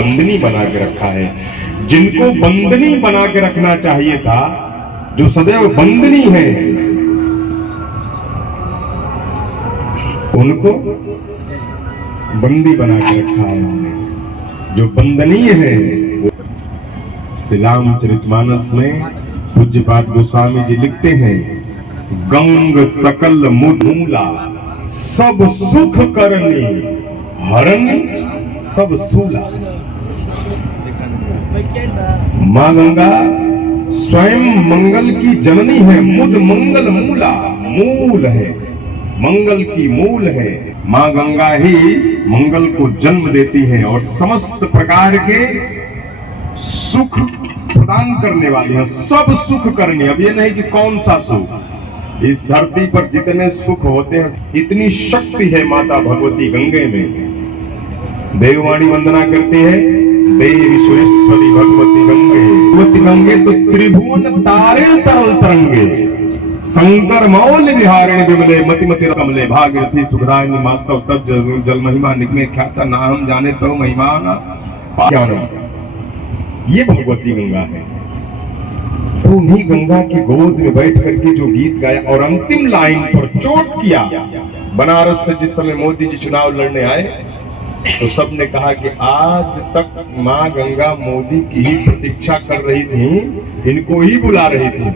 बंदनी बना के रखा है। जिनको बंदनी बना के रखना चाहिए था, जो सदैव बंदनी है, उनको बंदी बना के रखा है हमने। जो बंदनीय है, श्री रामचरितमानस में पूज्यपाद गोस्वामी जी लिखते हैं, गंग सकल मूला सब सुख करनी, हरनी सब सूला। मां गंगा स्वयं मंगल की जननी है, मुद मंगल मूला, मूल है, मंगल की मूल है। मां गंगा ही मंगल को जन्म देती है और समस्त प्रकार के सुख प्रदान करने वाली है। सब सुख करनी, अब ये नहीं कि कौन सा सुख, इस धरती पर जितने सुख होते हैं, इतनी शक्ति है माता भगवती गंगे में। देववाणी वंदना करती है, देवी सुरेश्वरी भगवती गंगे, भगवती गंगे तो त्रिभुवन तारे तरल तरंगे, शंकर मौल विहारिणी विमले, मति मति कमले, भागीरथी सुखदायिनी मास्तव तब जल महिमा निगमे ख्याता, ना हम जाने तो महिमा ना ज्ञानम। ये भगवती गंगा है। तो उन्हीं गंगा की गोद में बैठ करके जो गीत गाया और अंतिम लाइन पर चोट किया, बनारस से जिस समय मोदी जी चुनाव लड़ने आए तो सबने कहा कि आज तक मां गंगा मोदी की ही प्रतीक्षा कर रही थी, इनको ही बुला रही थी।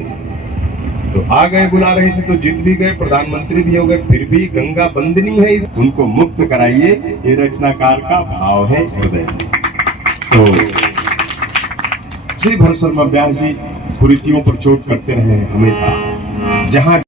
तो आ गए, बुला रही थी तो जीत भी गए, प्रधानमंत्री भी हो गए, फिर भी गंगा बंदनी है, उनको मुक्त कराइए, ये रचनाकार का भाव है हृदय। तो श्री भरत शर्मा व्यास जी कुरीतियों पर चोट करते रहे हैं हमेशा। जहां